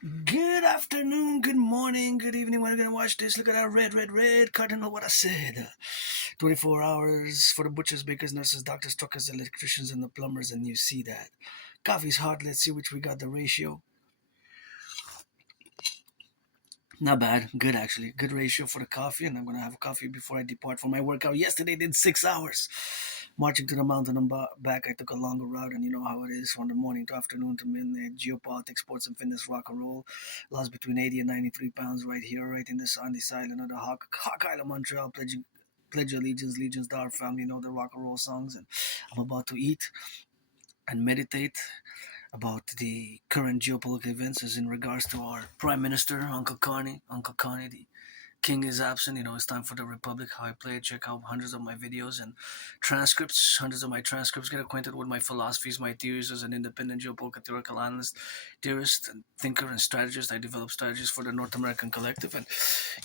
Good afternoon, good morning, good evening. When you're gonna watch this, look at that red cardinal. Know what I said. 24 hours for the butchers, bakers, nurses, doctors, truckers, electricians, and the plumbers, and you see that. Coffee's hot. Let's see which we got the ratio. Not bad, good actually. Good ratio for the coffee, and I'm gonna have coffee before I depart for my workout. Yesterday did 6 hours. Marching to the mountain and back, I took a longer route, and you know how it is from the morning to afternoon to midnight. Geopolitiks, sports and fitness, rock and roll. Lost between 80 and 93 pounds right here, right in this on this island of the Hawk Island, Montreal. Pledge allegiance, legions to our family. You know the rock and roll songs, and I'm about to eat and meditate about the current geopolitical events as in regards to our Prime Minister, Uncle Carney. Uncle Carney, the king is absent. You know, it's time for the Republic. How I play it. Check out hundreds of my videos and transcripts, hundreds of my transcripts. Get acquainted with my philosophies, my theories as an independent geopolitical theoretical analyst, theorist, and thinker and strategist. I develop strategies for the North American Collective. And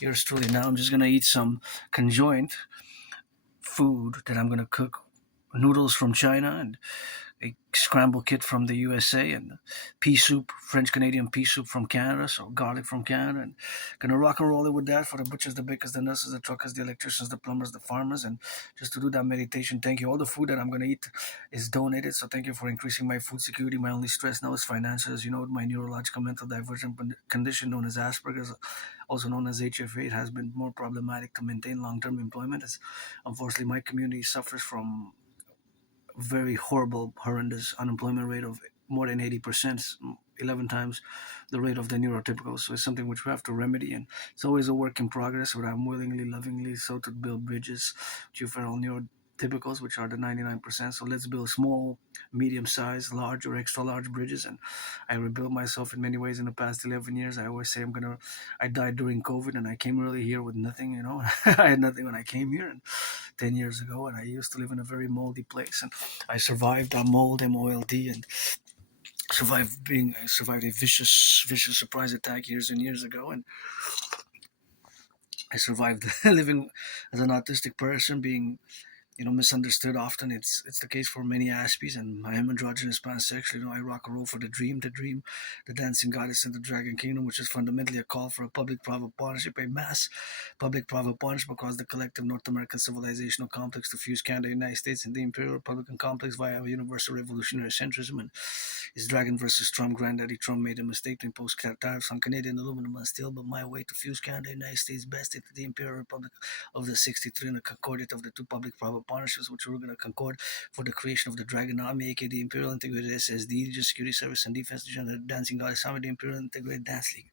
yours truly now, I'm just going to eat some conjoined food that I'm going to cook noodles from China and a scramble kit from the USA and pea soup, French Canadian pea soup from Canada, so garlic from Canada, and gonna rock and roll it with that for the butchers, the bakers, the nurses, the truckers, the electricians, the plumbers, the farmers, and just to do that meditation. Thank you. All the food that I'm gonna eat is donated, so thank you for increasing my food security. My only stress now is financial, as you know, with my neurological mental divergent condition known as Asperger's, also known as HFA. It has been more problematic to maintain long-term employment, as unfortunately my community suffers from very horrible, horrendous unemployment rate of more than 80%, 11 times the rate of the neurotypical. So it's something which we have to remedy, and it's always a work in progress. But I'm willingly, lovingly so to build bridges with you fellow neurotypicals, which are the 99%. So let's build small, medium size, large, or extra large bridges. And I rebuilt myself in many ways in the past 11 years. I always say I died during COVID, and I came really here with nothing, you know. I had nothing when I came here, and 10 years ago, and I used to live in a very moldy place, and I survived that mold, MOLD, and I survived a vicious surprise attack years and years ago, and I survived living as an autistic person, being misunderstood often. It's the case for many Aspies, and I am androgynous pansexual. I rock and roll for the dream, the dancing goddess in the dragon kingdom, which is fundamentally a call for a public-private partnership, a mass public-private partnership across the collective North American civilizational complex to fuse Canada, United States, and the Imperial Republican complex via a universal revolutionary centrism. And it's Dragon versus Trump. Granddaddy Trump made a mistake to impose tariffs on Canadian aluminum and steel, but my way to fuse Canada, United States, best into the Imperial Republic of the 63 and the concordat of the two public-private partnerships, which we're going to concord for the creation of the Dragon Army, aka the Imperial Integrated SSD, Security Service and Defense Division, the Dancing Goddess Army, the Imperial Integrated Dance League.